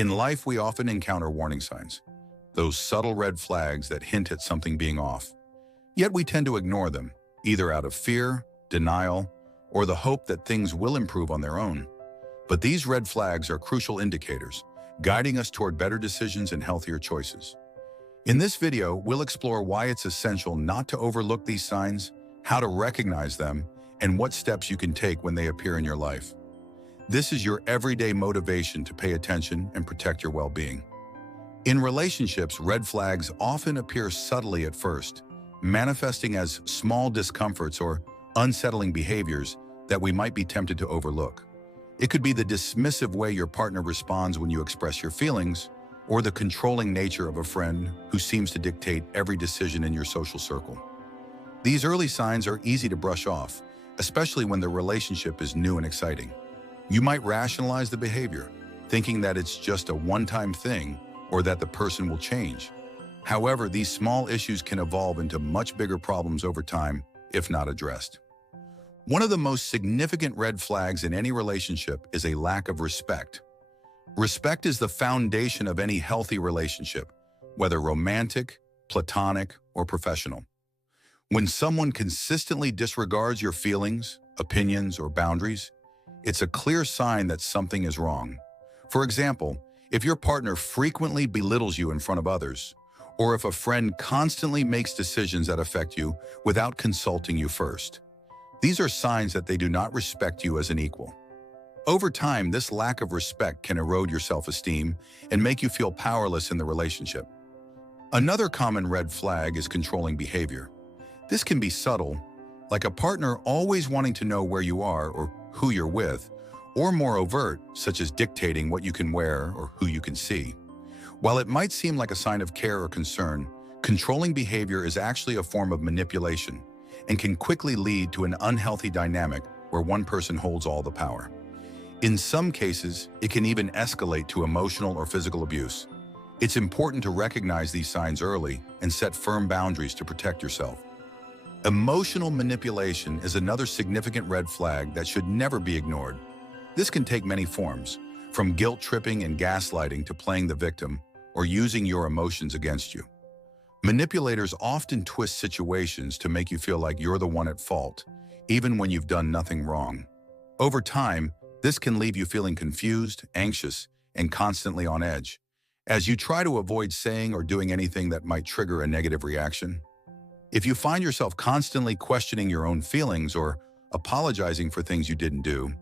In life, we often encounter warning signs, those subtle red flags that hint at something being off. Yet we tend to ignore them, either out of fear, denial, or the hope that things will improve on their own. But these red flags are crucial indicators, guiding us toward better decisions and healthier choices. In this video, we'll explore why it's essential not to overlook these signs, how to recognize them, and what steps you can take when they appear in your life. This is your everyday motivation to pay attention and protect your well-being. In relationships, red flags often appear subtly at first, manifesting as small discomforts or unsettling behaviors that we might be tempted to overlook. It could be the dismissive way your partner responds when you express your feelings, or the controlling nature of a friend who seems to dictate every decision in your social circle. These early signs are easy to brush off, especially when the relationship is new and exciting. You might rationalize the behavior, thinking that it's just a one-time thing or that the person will change. However, these small issues can evolve into much bigger problems over time if not addressed. One of the most significant red flags in any relationship is a lack of respect. Respect is the foundation of any healthy relationship, whether romantic, platonic, or professional. When someone consistently disregards your feelings, opinions, or boundaries, it's a clear sign that something is wrong. For example, if your partner frequently belittles you in front of others, or if a friend constantly makes decisions that affect you without consulting you first, these are signs that they do not respect you as an equal. Over time, this lack of respect can erode your self-esteem and make you feel powerless in the relationship. Another common red flag is controlling behavior. This can be subtle, like a partner always wanting to know where you are or who you're with, or more overt, such as dictating what you can wear or who you can see. While it might seem like a sign of care or concern, controlling behavior is actually a form of manipulation and can quickly lead to an unhealthy dynamic where one person holds all the power. In some cases, it can even escalate to emotional or physical abuse. It's important to recognize these signs early and set firm boundaries to protect yourself. Emotional manipulation is another significant red flag that should never be ignored. This can take many forms, from guilt-tripping and gaslighting to playing the victim or using your emotions against you. Manipulators often twist situations to make you feel like you're the one at fault, even when you've done nothing wrong. Over time, this can leave you feeling confused, anxious, and constantly on edge, as you try to avoid saying or doing anything that might trigger a negative reaction. If you find yourself constantly questioning your own feelings or apologizing for things you didn't do,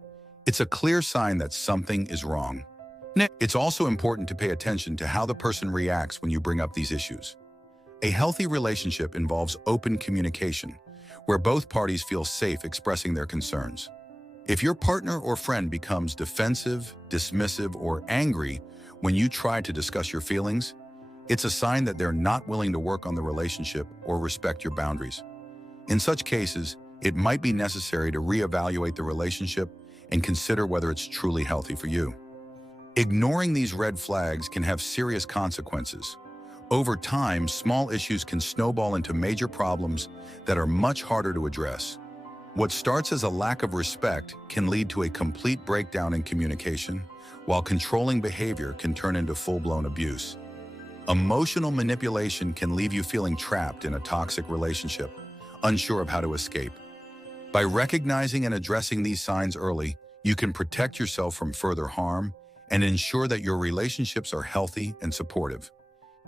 it's a clear sign that something is wrong. It's also important to pay attention to how the person reacts when you bring up these issues. A healthy relationship involves open communication, where both parties feel safe expressing their concerns. If your partner or friend becomes defensive, dismissive, or angry when you try to discuss your feelings, it's a sign that they're not willing to work on the relationship or respect your boundaries. In such cases, it might be necessary to reevaluate the relationship and consider whether it's truly healthy for you. Ignoring these red flags can have serious consequences. Over time, small issues can snowball into major problems that are much harder to address. What starts as a lack of respect can lead to a complete breakdown in communication, while controlling behavior can turn into full-blown abuse. Emotional manipulation can leave you feeling trapped in a toxic relationship, unsure of how to escape. By recognizing and addressing these signs early, you can protect yourself from further harm and ensure that your relationships are healthy and supportive.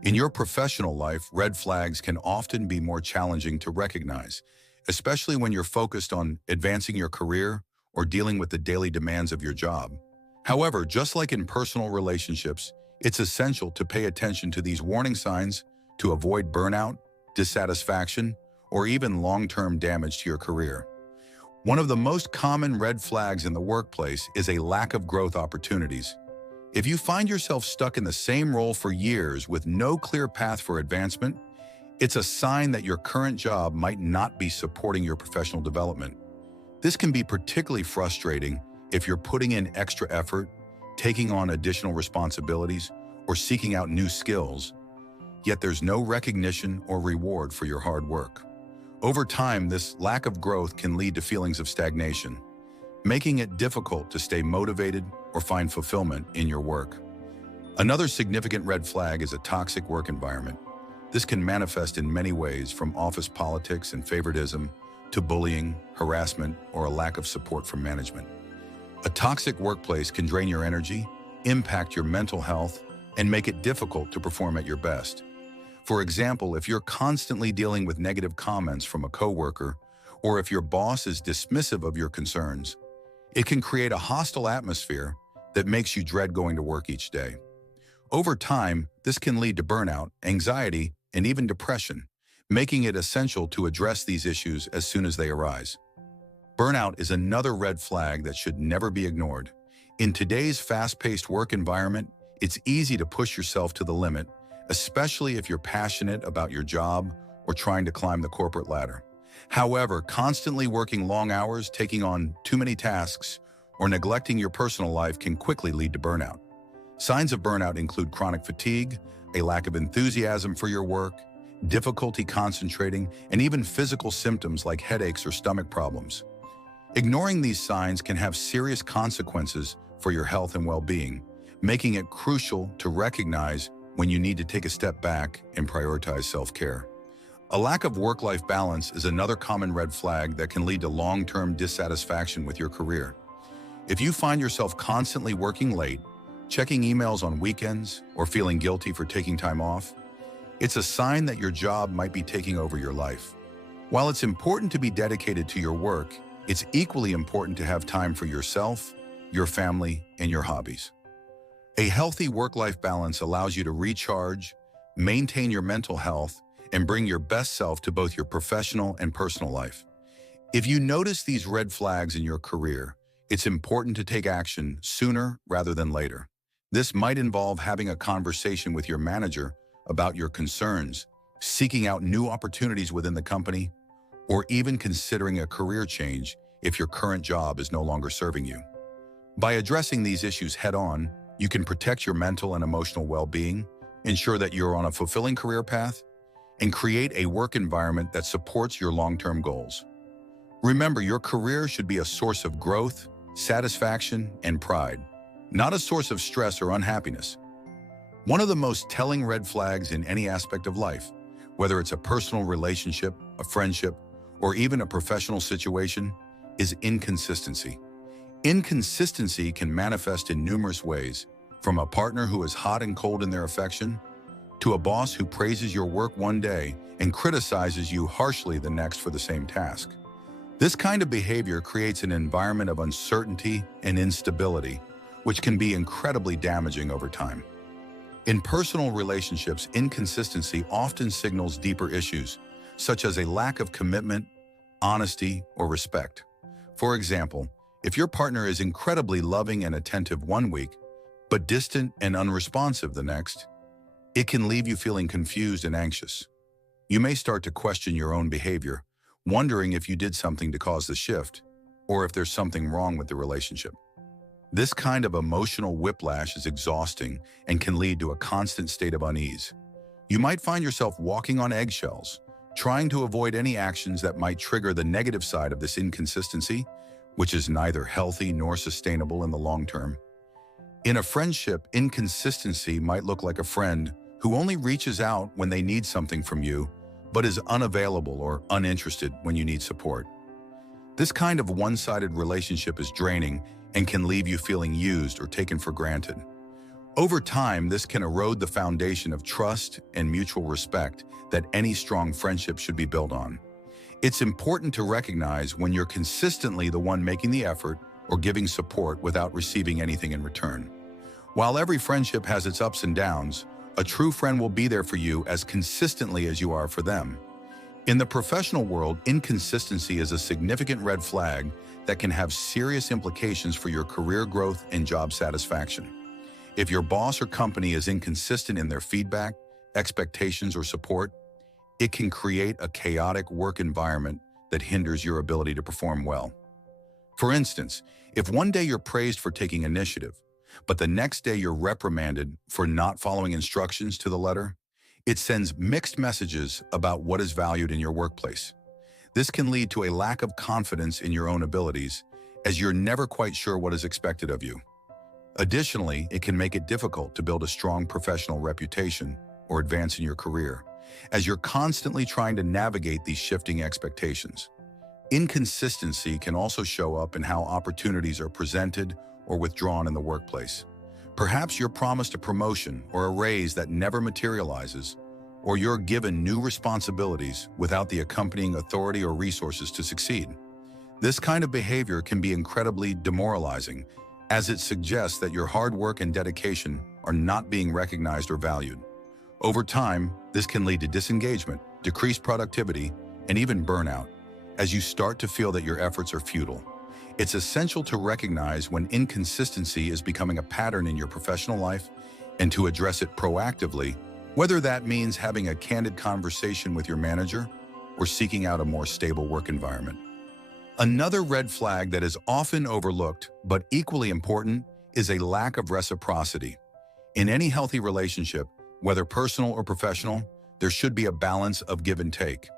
In your professional life, red flags can often be more challenging to recognize, especially when you're focused on advancing your career or dealing with the daily demands of your job. However, just like in personal relationships, it's essential to pay attention to these warning signs to avoid burnout, dissatisfaction, or even long-term damage to your career. One of the most common red flags in the workplace is a lack of growth opportunities. If you find yourself stuck in the same role for years with no clear path for advancement, it's a sign that your current job might not be supporting your professional development. This can be particularly frustrating if you're putting in extra effort, taking on additional responsibilities, or seeking out new skills, yet there's no recognition or reward for your hard work. Over time, this lack of growth can lead to feelings of stagnation, making it difficult to stay motivated or find fulfillment in your work. Another significant red flag is a toxic work environment. This can manifest in many ways, from office politics and favoritism to bullying, harassment, or a lack of support from management. A toxic workplace can drain your energy, impact your mental health, and make it difficult to perform at your best. For example, if you're constantly dealing with negative comments from a coworker, or if your boss is dismissive of your concerns, it can create a hostile atmosphere that makes you dread going to work each day. Over time, this can lead to burnout, anxiety, and even depression, making it essential to address these issues as soon as they arise. Burnout is another red flag that should never be ignored. In today's fast-paced work environment, it's easy to push yourself to the limit, especially if you're passionate about your job or trying to climb the corporate ladder. However, constantly working long hours, taking on too many tasks, or neglecting your personal life can quickly lead to burnout. Signs of burnout include chronic fatigue, a lack of enthusiasm for your work, difficulty concentrating, and even physical symptoms like headaches or stomach problems. Ignoring these signs can have serious consequences for your health and well-being, making it crucial to recognize when you need to take a step back and prioritize self-care. A lack of work-life balance is another common red flag that can lead to long-term dissatisfaction with your career. If you find yourself constantly working late, checking emails on weekends, or feeling guilty for taking time off, it's a sign that your job might be taking over your life. While it's important to be dedicated to your work, it's equally important to have time for yourself, your family, and your hobbies. A healthy work-life balance allows you to recharge, maintain your mental health, and bring your best self to both your professional and personal life. If you notice these red flags in your career, it's important to take action sooner rather than later. This might involve having a conversation with your manager about your concerns, seeking out new opportunities within the company, or even considering a career change if your current job is no longer serving you. By addressing these issues head-on, you can protect your mental and emotional well-being, ensure that you're on a fulfilling career path, and create a work environment that supports your long-term goals. Remember, your career should be a source of growth, satisfaction, and pride, not a source of stress or unhappiness. One of the most telling red flags in any aspect of life, whether it's a personal relationship, a friendship, or even a professional situation, is inconsistency. Inconsistency can manifest in numerous ways, from a partner who is hot and cold in their affection, to a boss who praises your work one day and criticizes you harshly the next for the same task. This kind of behavior creates an environment of uncertainty and instability, which can be incredibly damaging over time. In personal relationships, inconsistency often signals deeper issues, such as a lack of commitment, honesty, or respect. For example, if your partner is incredibly loving and attentive one week, but distant and unresponsive the next, it can leave you feeling confused and anxious. You may start to question your own behavior, wondering if you did something to cause the shift, or if there's something wrong with the relationship. This kind of emotional whiplash is exhausting and can lead to a constant state of unease. You might find yourself walking on eggshells, trying to avoid any actions that might trigger the negative side of this inconsistency, which is neither healthy nor sustainable in the long term. In a friendship, inconsistency might look like a friend who only reaches out when they need something from you, but is unavailable or uninterested when you need support. This kind of one-sided relationship is draining and can leave you feeling used or taken for granted. Over time, this can erode the foundation of trust and mutual respect that any strong friendship should be built on. It's important to recognize when you're consistently the one making the effort or giving support without receiving anything in return. While every friendship has its ups and downs, a true friend will be there for you as consistently as you are for them. In the professional world, inconsistency is a significant red flag that can have serious implications for your career growth and job satisfaction. If your boss or company is inconsistent in their feedback, expectations, or support, it can create a chaotic work environment that hinders your ability to perform well. For instance, if one day you're praised for taking initiative, but the next day you're reprimanded for not following instructions to the letter, it sends mixed messages about what is valued in your workplace. This can lead to a lack of confidence in your own abilities, as you're never quite sure what is expected of you. Additionally, it can make it difficult to build a strong professional reputation or advance in your career, as you're constantly trying to navigate these shifting expectations. Inconsistency can also show up in how opportunities are presented or withdrawn in the workplace. Perhaps you're promised a promotion or a raise that never materializes, or you're given new responsibilities without the accompanying authority or resources to succeed. This kind of behavior can be incredibly demoralizing, as it suggests that your hard work and dedication are not being recognized or valued. Over time, this can lead to disengagement, decreased productivity, and even burnout, as you start to feel that your efforts are futile. It's essential to recognize when inconsistency is becoming a pattern in your professional life and to address it proactively, whether that means having a candid conversation with your manager or seeking out a more stable work environment. Another red flag that is often overlooked, but equally important, is a lack of reciprocity. In any healthy relationship, whether personal or professional, there should be a balance of give and take.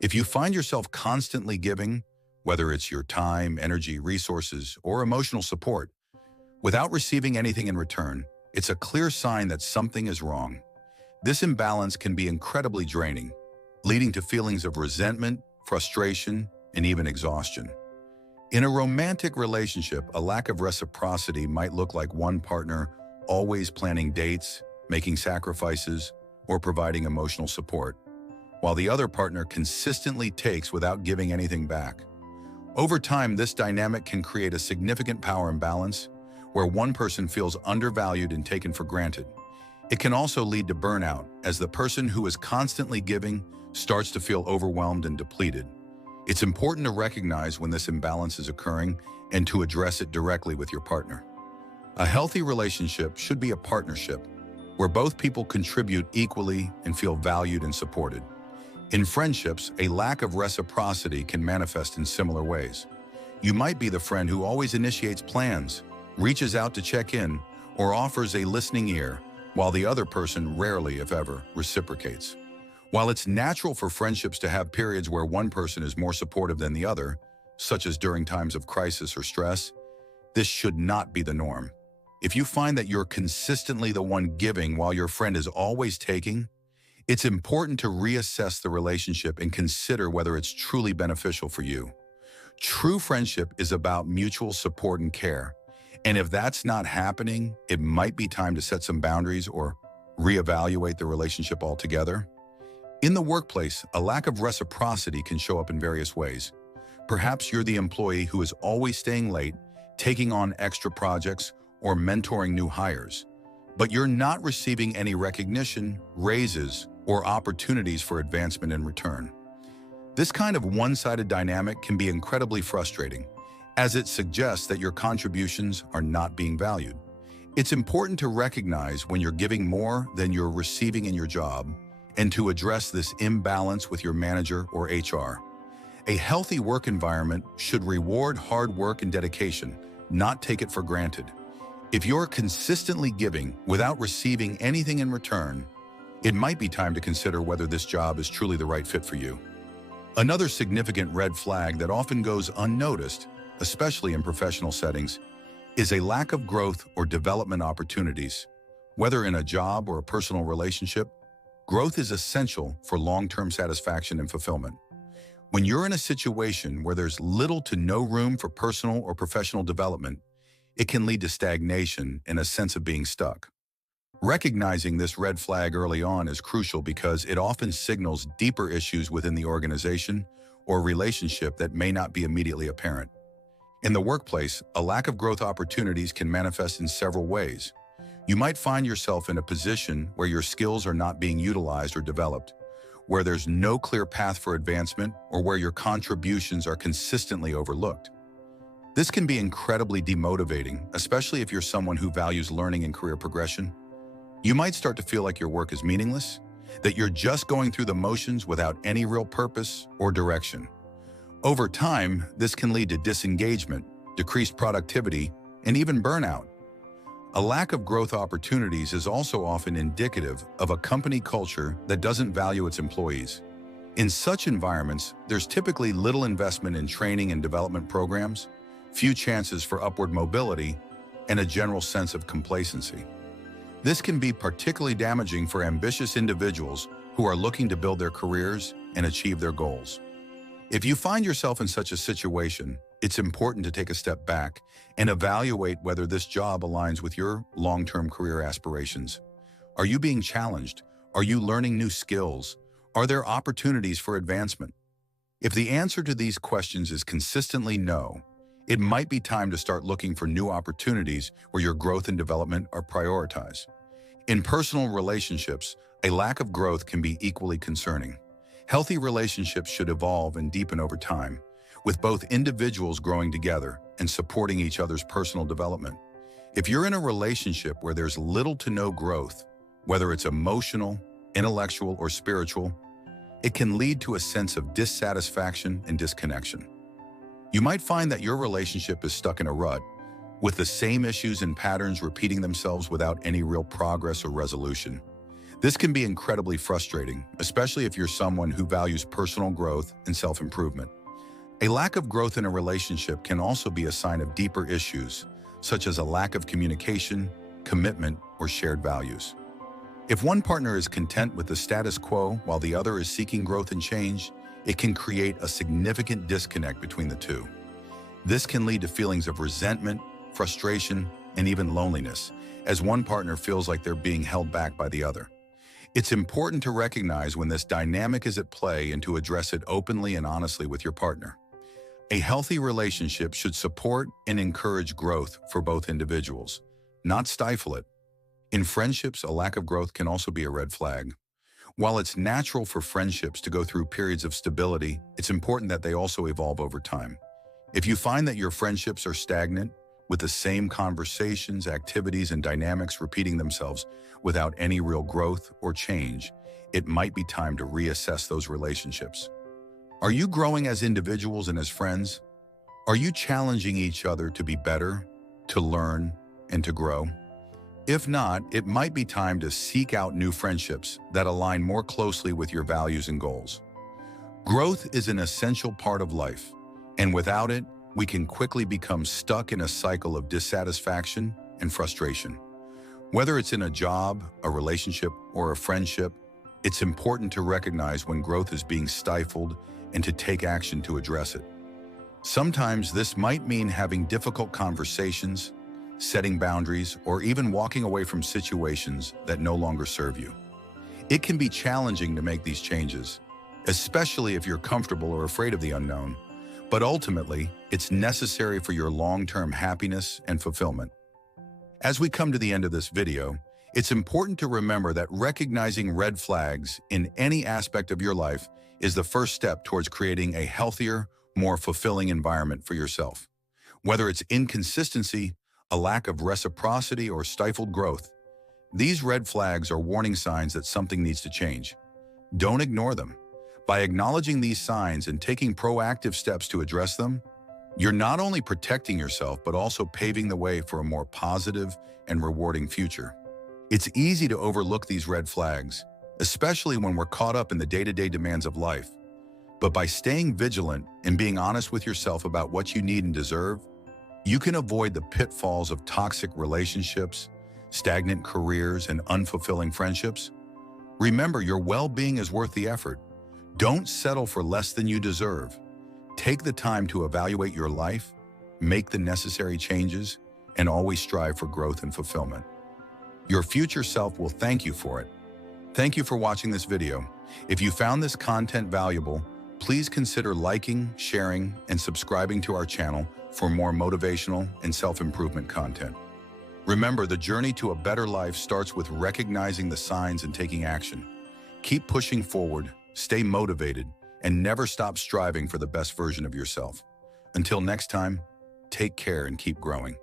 If you find yourself constantly giving, whether it's your time, energy, resources, or emotional support, without receiving anything in return, it's a clear sign that something is wrong. This imbalance can be incredibly draining, leading to feelings of resentment, frustration, and even exhaustion. In a romantic relationship, a lack of reciprocity might look like one partner always planning dates, making sacrifices, or providing emotional support, while the other partner consistently takes without giving anything back. Over time, this dynamic can create a significant power imbalance where one person feels undervalued and taken for granted. It can also lead to burnout, as the person who is constantly giving starts to feel overwhelmed and depleted. It's important to recognize when this imbalance is occurring and to address it directly with your partner. A healthy relationship should be a partnership where both people contribute equally and feel valued and supported. In friendships, a lack of reciprocity can manifest in similar ways. You might be the friend who always initiates plans, reaches out to check in, or offers a listening ear, while the other person rarely, if ever, reciprocates. While it's natural for friendships to have periods where one person is more supportive than the other, such as during times of crisis or stress, this should not be the norm. If you find that you're consistently the one giving while your friend is always taking, it's important to reassess the relationship and consider whether it's truly beneficial for you. True friendship is about mutual support and care, and if that's not happening, it might be time to set some boundaries or reevaluate the relationship altogether. In the workplace, a lack of reciprocity can show up in various ways. Perhaps you're the employee who is always staying late, taking on extra projects, or mentoring new hires, but you're not receiving any recognition, raises, or opportunities for advancement in return. This kind of one-sided dynamic can be incredibly frustrating, as it suggests that your contributions are not being valued. It's important to recognize when you're giving more than you're receiving in your job, and to address this imbalance with your manager or HR. A healthy work environment should reward hard work and dedication, not take it for granted. If you're consistently giving without receiving anything in return, it might be time to consider whether this job is truly the right fit for you. Another significant red flag that often goes unnoticed, especially in professional settings, is a lack of growth or development opportunities. Whether in a job or a personal relationship, growth is essential for long-term satisfaction and fulfillment. When you're in a situation where there's little to no room for personal or professional development, it can lead to stagnation and a sense of being stuck. Recognizing this red flag early on is crucial because it often signals deeper issues within the organization or relationship that may not be immediately apparent. In the workplace, a lack of growth opportunities can manifest in several ways. You might find yourself in a position where your skills are not being utilized or developed, where there's no clear path for advancement, or where your contributions are consistently overlooked. This can be incredibly demotivating, especially if you're someone who values learning and career progression. You might start to feel like your work is meaningless, that you're just going through the motions without any real purpose or direction. Over time, this can lead to disengagement, decreased productivity, and even burnout. A lack of growth opportunities is also often indicative of a company culture that doesn't value its employees. In such environments, there's typically little investment in training and development programs, few chances for upward mobility, and a general sense of complacency. This can be particularly damaging for ambitious individuals who are looking to build their careers and achieve their goals. If you find yourself in such a situation, it's important to take a step back and evaluate whether this job aligns with your long-term career aspirations. Are you being challenged? Are you learning new skills? Are there opportunities for advancement? If the answer to these questions is consistently no, it might be time to start looking for new opportunities where your growth and development are prioritized. In personal relationships, a lack of growth can be equally concerning. Healthy relationships should evolve and deepen over time, with both individuals growing together and supporting each other's personal development. If you're in a relationship where there's little to no growth, whether it's emotional, intellectual, or spiritual, it can lead to a sense of dissatisfaction and disconnection. You might find that your relationship is stuck in a rut, with the same issues and patterns repeating themselves without any real progress or resolution. This can be incredibly frustrating, especially if you're someone who values personal growth and self-improvement. A lack of growth in a relationship can also be a sign of deeper issues, such as a lack of communication, commitment, or shared values. If one partner is content with the status quo while the other is seeking growth and change, it can create a significant disconnect between the two. This can lead to feelings of resentment, frustration, and even loneliness, as one partner feels like they're being held back by the other. It's important to recognize when this dynamic is at play and to address it openly and honestly with your partner. A healthy relationship should support and encourage growth for both individuals, not stifle it. In friendships, a lack of growth can also be a red flag. While it's natural for friendships to go through periods of stability, it's important that they also evolve over time. If you find that your friendships are stagnant, with the same conversations, activities, and dynamics repeating themselves without any real growth or change, it might be time to reassess those relationships. Are you growing as individuals and as friends? Are you challenging each other to be better, to learn, and to grow? If not, it might be time to seek out new friendships that align more closely with your values and goals. Growth is an essential part of life, and without it, we can quickly become stuck in a cycle of dissatisfaction and frustration. Whether it's in a job, a relationship, or a friendship, it's important to recognize when growth is being stifled and to take action to address it. Sometimes this might mean having difficult conversations, setting boundaries, or even walking away from situations that no longer serve you. It can be challenging to make these changes, especially if you're comfortable or afraid of the unknown, but ultimately, it's necessary for your long-term happiness and fulfillment. As we come to the end of this video, it's important to remember that recognizing red flags in any aspect of your life is the first step towards creating a healthier, more fulfilling environment for yourself. Whether it's inconsistency, a lack of reciprocity, or stifled growth, these red flags are warning signs that something needs to change. Don't ignore them. By acknowledging these signs and taking proactive steps to address them, you're not only protecting yourself, but also paving the way for a more positive and rewarding future. It's easy to overlook these red flags, especially when we're caught up in the day-to-day demands of life. But by staying vigilant and being honest with yourself about what you need and deserve, you can avoid the pitfalls of toxic relationships, stagnant careers, and unfulfilling friendships. Remember, your well-being is worth the effort. Don't settle for less than you deserve. Take the time to evaluate your life, make the necessary changes, and always strive for growth and fulfillment. Your future self will thank you for it. Thank you for watching this video. If you found this content valuable, please consider liking, sharing, and subscribing to our channel for more motivational and self-improvement content. Remember, the journey to a better life starts with recognizing the signs and taking action. Keep pushing forward, stay motivated, and never stop striving for the best version of yourself. Until next time, take care and keep growing.